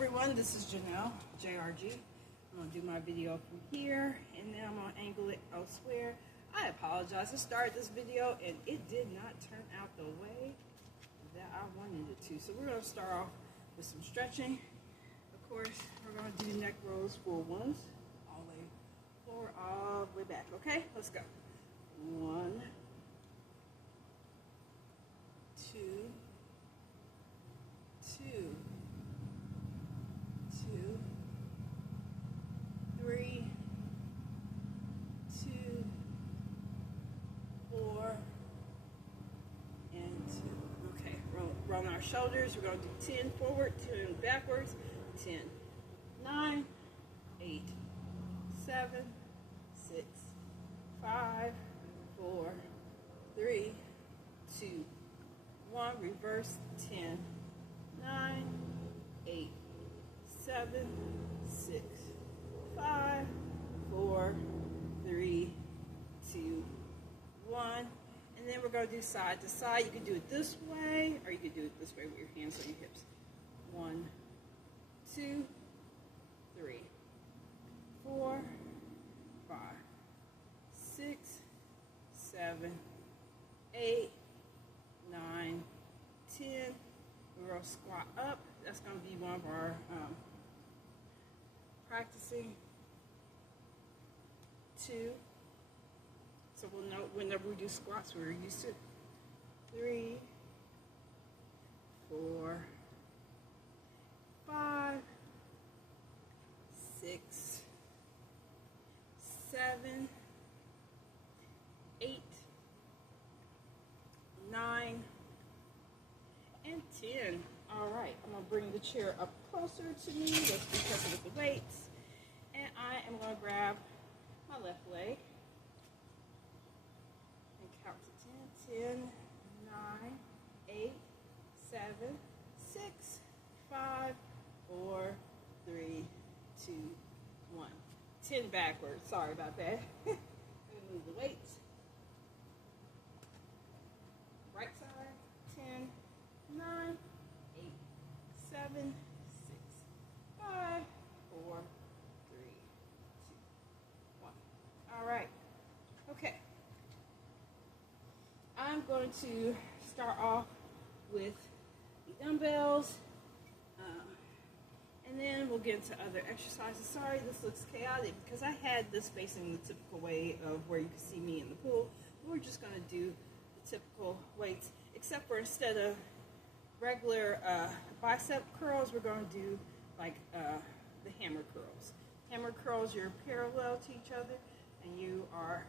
everyone, this is Janelle, JRG. I'm going to do my video from here, and then I'm going to angle it elsewhere. I apologize. I started this video, and it did not turn out the way that I wanted it to. So we're going to start off with some stretching. Of course, we're going to do neck rolls for ones, all the way forward, all the way back. Okay, let's go. 1, 2, 3, 2, 4, and 2. Okay, roll our shoulders. We're going to do 10 forward, 10 backwards, 10, 9, 8, 7, 6, 5, 4, 3, 2, 1. Reverse 10, 9, 8, 7, 6, 5, 4, 3, 2, 1. And then we're going to do side to side. You can do it this way, or you can do it this way with your hands on your hips. 1, 2, 3, 4, 5, 6, 7, 8, 9, 10. We're going to squat up. That's going to be one of our practicing. 2. So we'll know whenever we do squats, we're used to. 3, 4, 5, 6, 7, 8, 9, and 10. All right, I'm going to bring the chair up closer to me. Let's be careful with the weights. And I am going to grab my left leg and count to 10, 10, 9, 8, 7, 6, 5, 4, 3, 2, 1. 10 backwards. Sorry about that. Let me move the weights. Right side, 10, 9, 8, 7, 6, 5, 4, 3, 2, 1. All right. Okay. I'm going to start off with the dumbbells, and then we'll get into other exercises. Sorry, this looks chaotic because I had this facing the typical way of where you can see me in the pool. We're just going to do the typical weights, except for instead of regular bicep curls, we're going to do like the hammer curls. Hammer curls, you're parallel to each other, and you are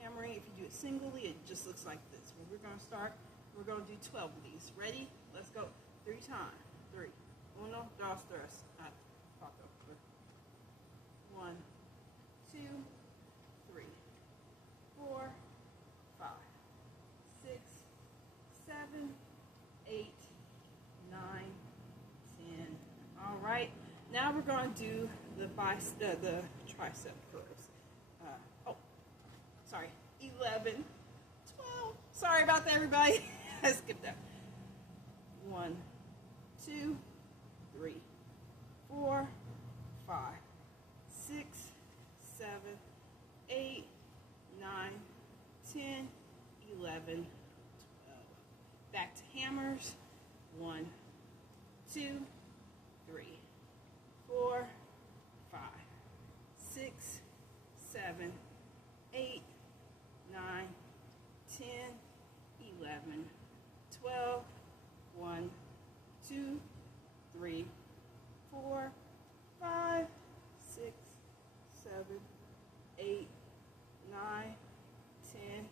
hammering. If you do it singly, it just looks like this. When we're going to start, we're going to do 12 of these. Ready? Let's go. 3 times. 3. 1, 2, 3. 1, 2, 3, 4, 5, 6, 7, 8, 9, 10. All right. Now we're going to do the tricep curls. Sorry. 11, 12. Sorry about that, everybody. I skipped that. 1, 2, 3, 4, 5, 6, 7, 8, 9, 10, 11, 12. Back to hammers. 1, 2, 3, 4, 5, 6, 7, 8, 9, 10, 11, 12. 1, 2, 3, 4, 5, 6, 7, 8, 9, 10,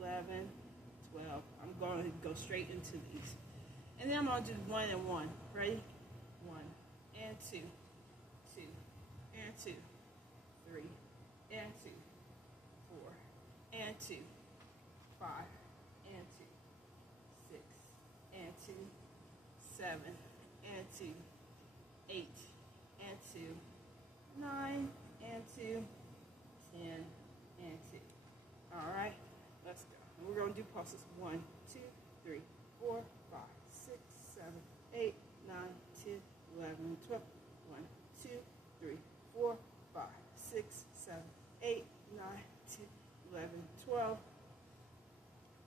11, 12. I'm going to go straight into these. And then I'm going to do 1 and 1. Ready? 1 and 2. 2 and 2. 3 and 2. 4 and 2. 5 and 2. 6 and 2. 7 and 2. 8 and 2. 9 and 2. 10 and 2. All right, let's go. And we're going to do pulses. 1, 2, 3, 4, 5, 6, 7, 8, 9, 10, 11, 11, 12. 1, 2, 3, 4, 5, 6, 7, 8, 9, 10, 11, 12.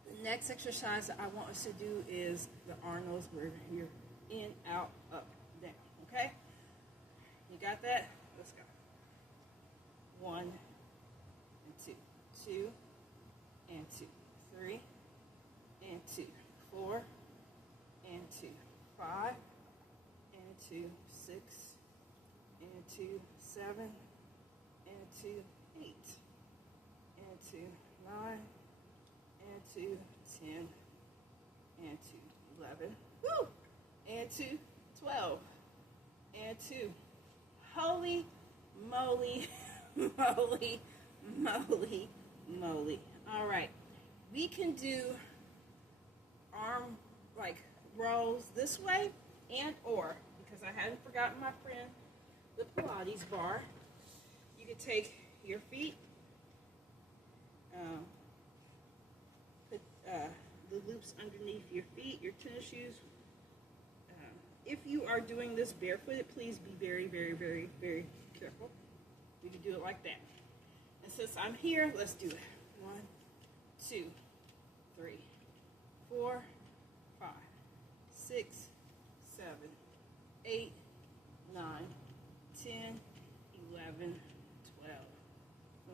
The next exercise that I want us to do is the Arnold's, where you're in, out, up, down. Okay? You got that? Let's go. 1 and 2. 2 and 2. 3 and 2. 4 and 2. 5 and 2. 6 and 2. 7 and 2. 8 and 2. 9 and 2. 10 and 2. 11. Woo! And 2. 12 and 2. Holy moly, moly, moly, moly. All right. We can do arm like rolls this way and or, because I hadn't forgotten my friend, the Pilates bar. You can take your feet, put the loops underneath your feet, your tennis shoes. If you are doing this barefooted, please be very, very, very, very careful. You can do it like that. And since I'm here, let's do it. 1, 2, 3, 4, 5, 6, 7, 8, 9, 10, 11, 12.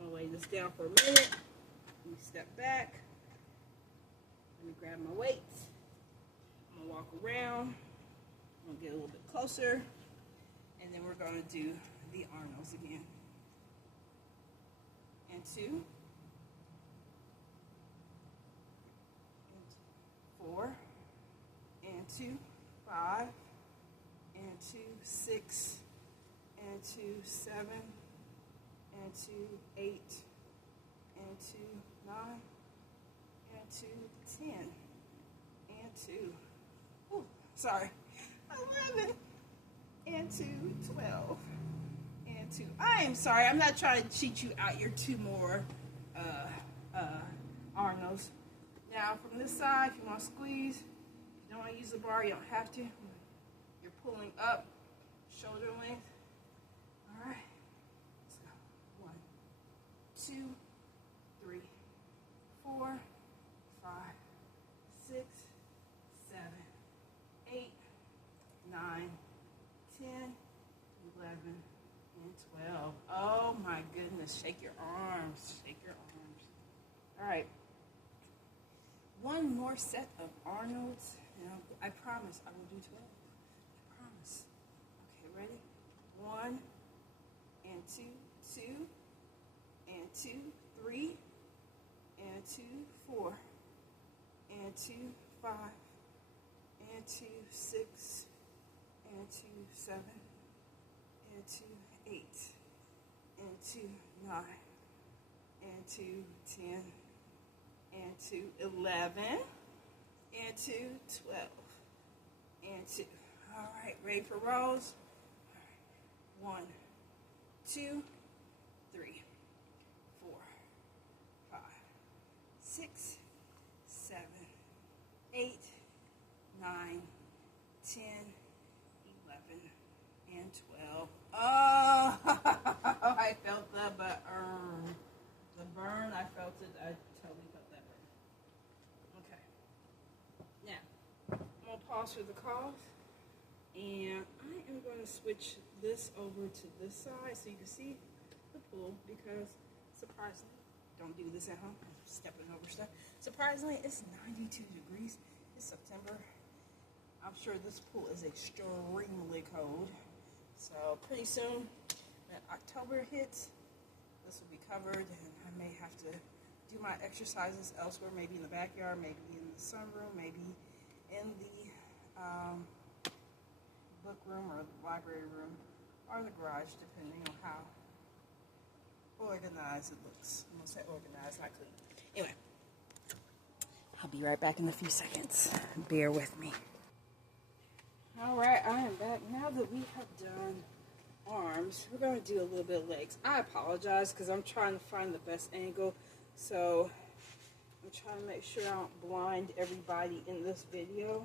I'm going to lay this down for a minute. Let me step back. Let me grab my weights. I'm going to walk around. I'm going to get a little bit closer. And then we're going to do the Arnold's again. And 2. And 4. And 2. 5. And 2. 6. And 2. 7. And 2. 8. And 2. 9. And 2. 10. And 2. Ooh, sorry. 11. And 2. 12. And 2. I am sorry. I'm not trying to cheat you out your 2 more Arnold's. Now from this side, if you want to squeeze, if you don't want to use the bar, you don't have to. You're pulling up, shoulder length. All right. Let's go. 1, 2, 3, 4, 5, 6, 7, 8, 9, 10, 11, and 12. Oh my goodness. Shake your arms. Shake your arms. All right. 1 more set of Arnold's. I promise I will do 12. I promise. Okay, ready? 1 and 2, 2 and 2, 3 and 2, 4 and 2, 5 and 2, 6 and 2, 7 and 2, 8 and 2, 9 and 2, 10 and 2, 11 and 2, 12 and 2. All right, ready for rolls? 1, 2, 3, 4, 5, 6, 7, 8, 9, 10, 11, and 12. Oh, I felt the burn. The burn, I felt it. I totally felt that burn. Okay. Now, I'm going to pause for the cough. And I am going to switch this over to this side so you can see the pool, because surprisingly, don't do this at home. I'm stepping over stuff. Surprisingly, it's 92 degrees. It's September. I'm sure this pool is extremely cold. So pretty soon, when October hits, this will be covered, and I may have to do my exercises elsewhere, maybe in the backyard, maybe in the sunroom, maybe in the book room or the library room or the garage, depending on how organized it looks. I'm going to say organized, not clean. Anyway, I'll be right back in a few seconds. Bear with me. All right, I am back. Now that we have done arms, we're going to do a little bit of legs. I apologize because I'm trying to find the best angle, so I'm trying to make sure I don't blind everybody in this video.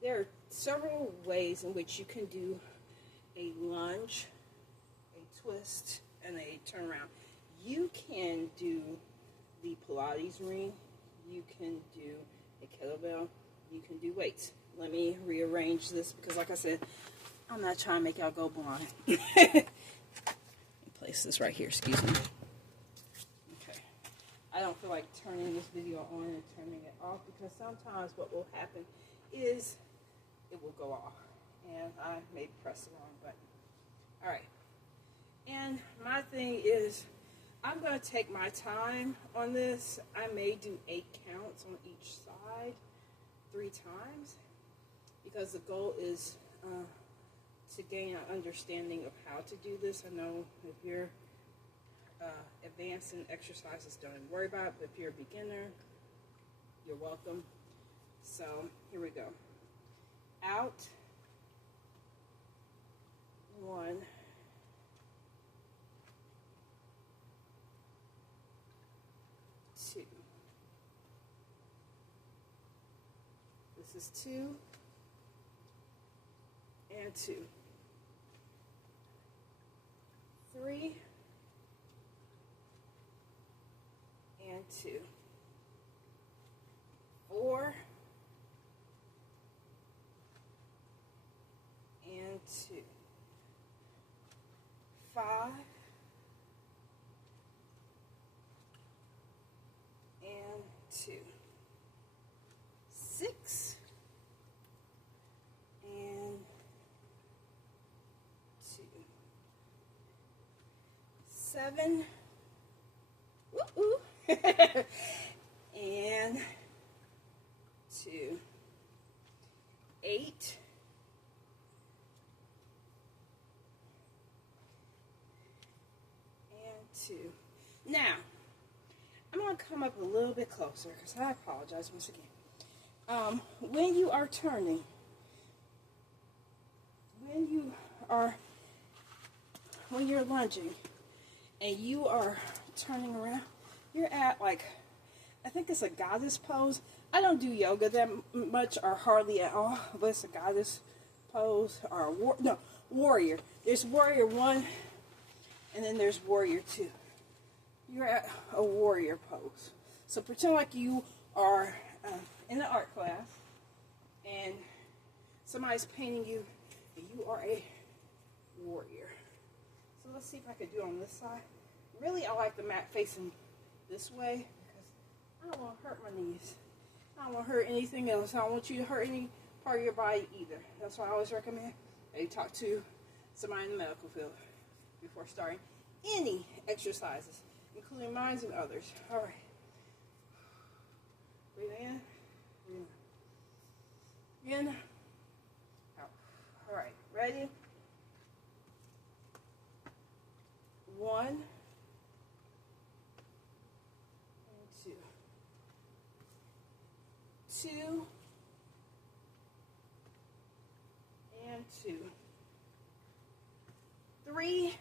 There are several ways in which you can do a lunge, a twist, and a turnaround. You can do the Pilates ring, you can do a kettlebell, you can do weights. Let me rearrange this because, like I said, I'm not trying to make y'all go blind. Place this right here, excuse me. Okay. I don't feel like turning this video on and turning it off because sometimes what will happen is it will go off and I may press the wrong button. Alright. And my thing is, I'm going to take my time on this. I may do 8 counts on each side 3 times because the goal is to gain an understanding of how to do this. I know if you're advanced in exercises, don't even worry about it, but if you're a beginner, you're welcome. So here we go. Out, 1, 2. This is 2 and 2. 3 and 2. 4 and 2. 5 and 2. 6 and 2. 7 and 2. 8 and 2. Now, I'm going to come up a little bit closer because I apologize once again. When you are turning, when you're lunging and you are turning around, you're at like, I think it's a goddess pose. I don't do yoga that much or hardly at all, but it's a goddess pose or warrior. There's warrior 1 and then there's warrior 2. You're at a warrior pose. So pretend like you are in an art class and somebody's painting you and you are a warrior. So let's see if I can do it on this side. Really, I like the mat facing this way because I don't want to hurt my knees. I don't want to hurt anything else. I don't want you to hurt any part of your body either. That's why I always recommend that you talk to somebody in the medical field before starting any exercises, including mine and others. All right. Breathe in. Breathe in. Out. All right. Ready? 1 and 2. 2 and 2. 3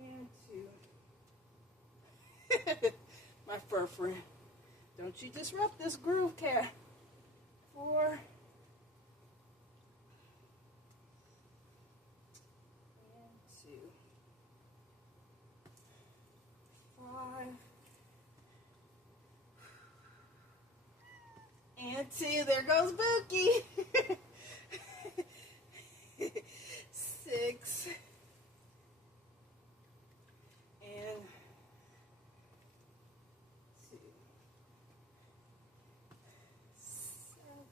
and 2. My fur friend. Don't you disrupt this groove, cat. 4 and 2. 5 and 2. There goes Bookie. 6 and 2.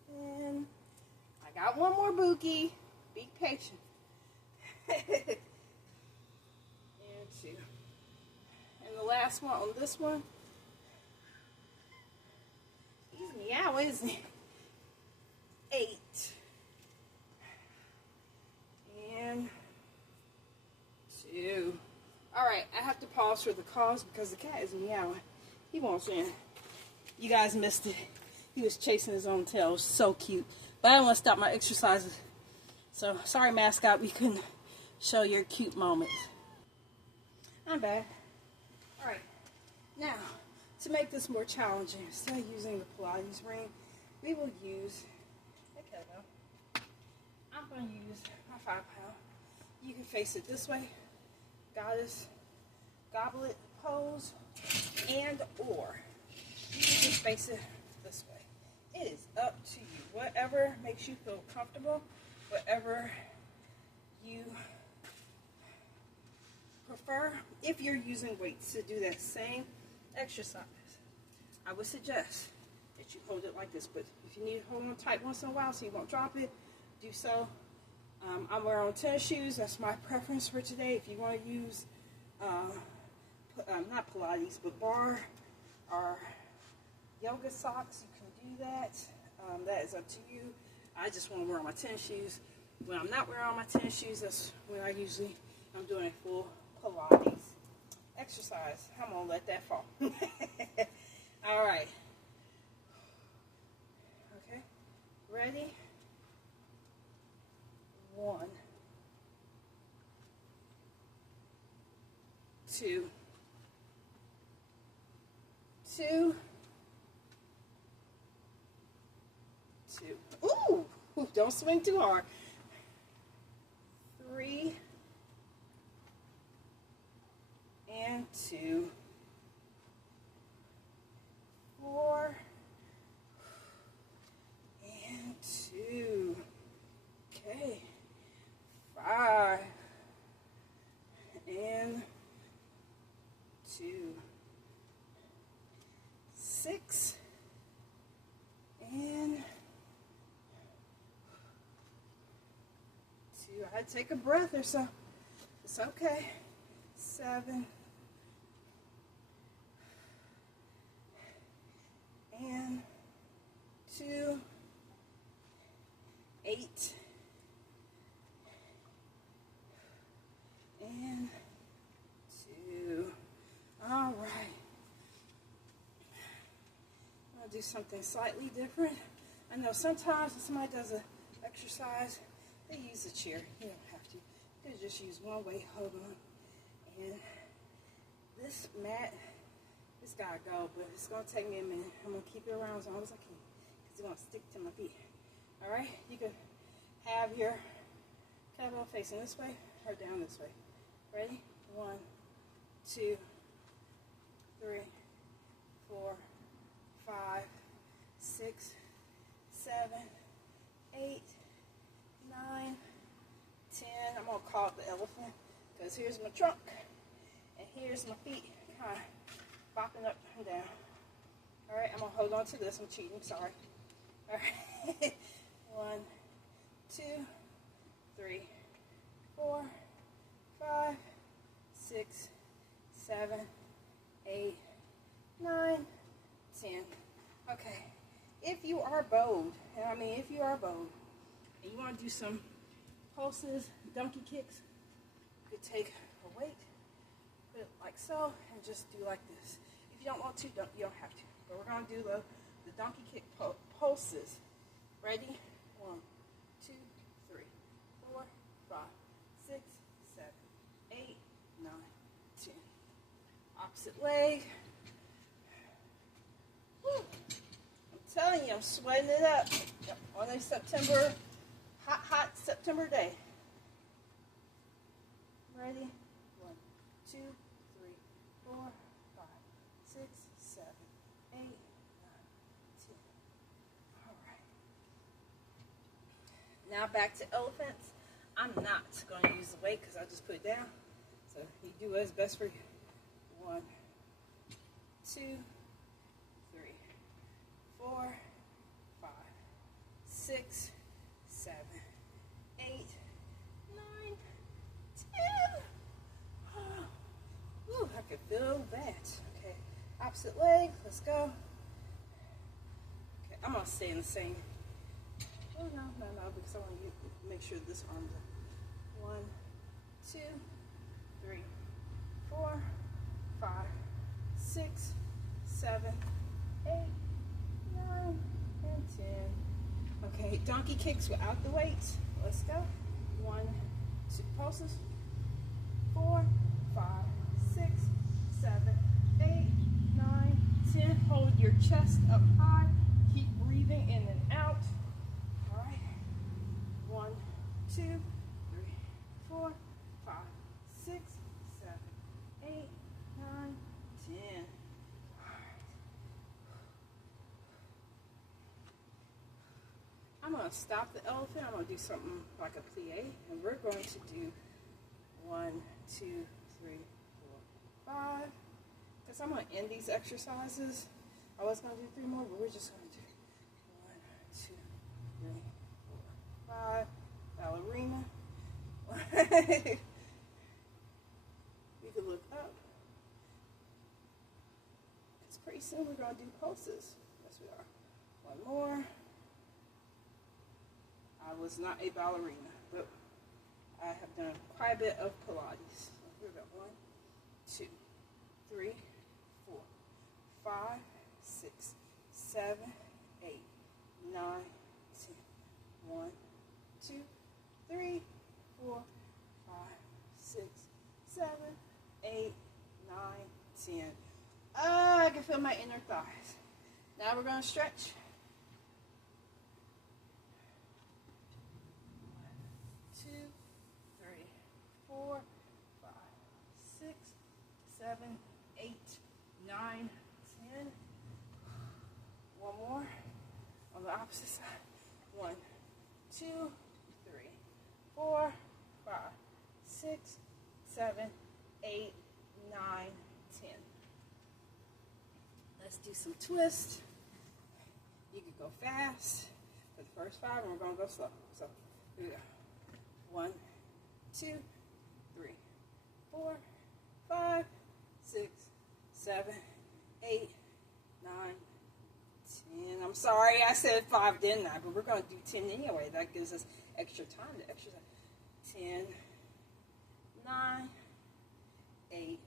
7. I got one more, Bookie. Be patient. And 2. And the last one on this one. He's meowing, isn't he? 8. And 2. Alright, I have to pause for the cause because the cat is meowing. He wants in. You guys missed it. He was chasing his own tail. It was so cute. But I don't want to stop my exercises. So, sorry mascot, we couldn't show your cute moments. I'm back. Alright, now, to make this more challenging, instead of using the Pilates ring, we will use a kettlebell. 5 pound. You can face it this way, goddess goblet pose, and or you can just face it this way. It is up to you. Whatever makes you feel comfortable, whatever you prefer. If you're using weights to do that same exercise, I would suggest that you hold it like this. But if you need to hold on tight once in a while so you won't drop it, do so. I'm wearing tennis shoes. That's my preference for today. If you want to use, not Pilates, but bar or yoga socks, you can do that. That is up to you. I just want to wear on my tennis shoes. When I'm not wearing on my tennis shoes, that's when I'm doing a full Pilates exercise. I'm going to let that fall. All right. Okay. Ready? 1, 2, 2, 2. Ooh, don't swing too hard. 3 and 2, 4 and 2. Okay. 5 and 2, 6 and 2. I'd take a breath or so. It's okay. 7 and 2, 8 and 2. All right. I'll do something slightly different. I know sometimes when somebody does an exercise, they use a chair. You don't have to. You just use one weight. Hold on. And this mat, it's got to go, but it's going to take me a minute. I'm going to keep it around as long as I can because it's going to stick to my feet. All right? You can have your kettlebell facing this way or down this way. Ready? 1, 2, 3, 4, 5, 6, 7, 8, 9, 10. I'm going to call it the elephant because here's my trunk and here's my feet kind of bopping up and down. All right, I'm going to hold on to this. I'm cheating, sorry. All right. 1, 2, 3, 4, 5, 6, 7, 8, 9, 10. Okay. If you are bold, and I mean if you are bold, and you want to do some pulses, donkey kicks, you could take a weight, put it like so, and just do like this. If you don't want to, you don't have to. But we're going to do the donkey kick pulses. Ready? 1, 2, 3, 4, 5, 6, 7, 8, 9, 10. Opposite leg. Woo. I'm telling you, I'm sweating it up on a September, hot September day. Ready? 1, 2, 3, 4, 5, 6, 7, 8, 9, 10. All right. Now back to elephants. I'm not going to use the weight because I just put it down. So you do what's best for you. 1, 2, 3, 4, 5, 6, 7, 8, 9, 10. Ooh, I can feel that. Okay, opposite leg. Let's go. Okay, I'm gonna stay in the same. Oh no, because I want to make sure this arm's up. 1, 2, 3, 4, 5, 6, 7, 8, 9, and 10. Okay, donkey kicks without the weights. Let's go. 1, 2 pulses. 4, 5, 6, 7, 8, 9, 10. Hold your chest up high. Keep breathing in and out. All right. 1, 2, to stop the elephant. I'm going to do something like a plie. And we're going to do 1, 2, 3, 4, 5. Because I'm going to end these exercises. I was going to do 3 more, but we're just going to do 1, 2, 3, 4, 5. Ballerina. You can look up. Because pretty soon we're going to do pulses. Yes, we are. 1 more. I was not a ballerina, but I have done quite a bit of Pilates. So we've got 1, 2, 3, 4, 5, 6, 7, 8, 9, 10. 1, 2, 3, 4, 5, 6, 7, 8, 9, 10. I can feel my inner thighs. Now we're going to stretch. 1, 2, 3, 4, 5, 6, 7, 8, 9, 10. One more on the opposite side. 1, 2, 3, 4, 5, 6, 7, 8, 9, 10. Let's do some twists. You can go fast for the first 5, and we're going to go slow. So here we go. 1, 2, 3, 4, 5, 6, 7, 8, 9, 10. I'm sorry I said 5, didn't I? But we're going to do 10 anyway. That gives us extra time to exercise. 10, 9, 8,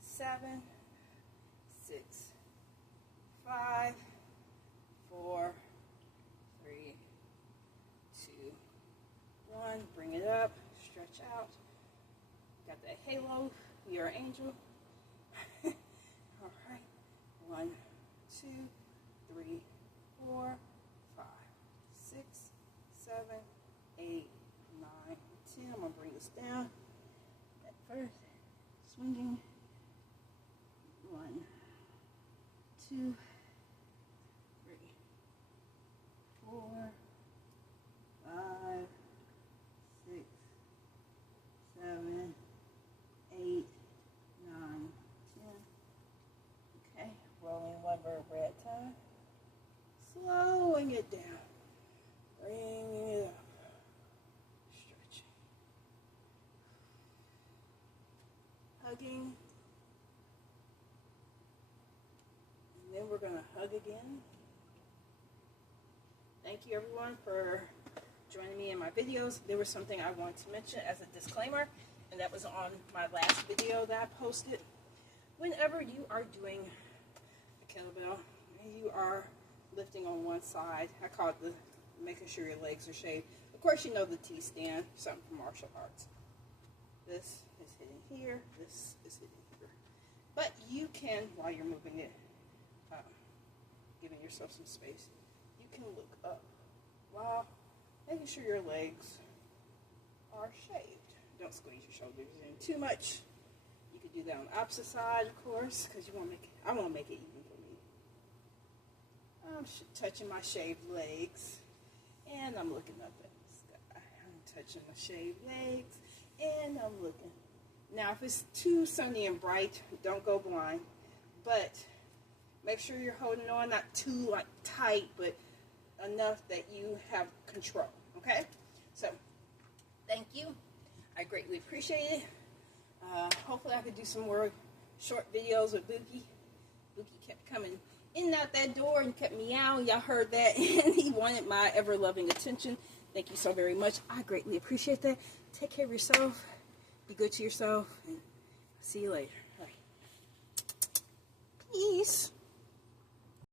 7, 6, 5, 4, 3, 2, 1. Bring it up. Stretch out. Got that halo. We are angel. All right. 1, 2, 3, 4, 5, 6, 7, 8, 9, 10. I'm going to bring this down. At first, swinging. 1, 2, 3, 4, 5, 6, 7, 8, 9, 10. Okay, rolling 1 vertebra at a time. Slowing it down. Bringing it up. Stretching. Hugging. And then we're going to hug again. Thank you everyone for joining me in my videos. There was something I wanted to mention as a disclaimer, and that was on my last video that I posted. Whenever you are doing a kettlebell and you are lifting on one side, I call it the making sure your legs are shaved. Of course, you know the T-stand, something from martial arts. This is hitting here, this is hitting here. But you can, while you're moving it, giving yourself some space, you can look up while making sure your legs are shaved. Don't squeeze your shoulders in too much. You could do that on the opposite side, of course, because you want to make it, I want to make it even for me. I'm touching my shaved legs, and I'm looking up at the sky. I'm touching my shaved legs, and I'm looking. Now, if it's too sunny and bright, don't go blind, but make sure you're holding on, not too tight, but enough that you have control, okay? So, thank you. I greatly appreciate it. Hopefully I could do some more short videos with Buki. Buki kept coming in and out that door and kept meowing. Y'all heard that. And he wanted my ever-loving attention. Thank you so very much. I greatly appreciate that. Take care of yourself. Be good to yourself. And see you later. All right. Peace.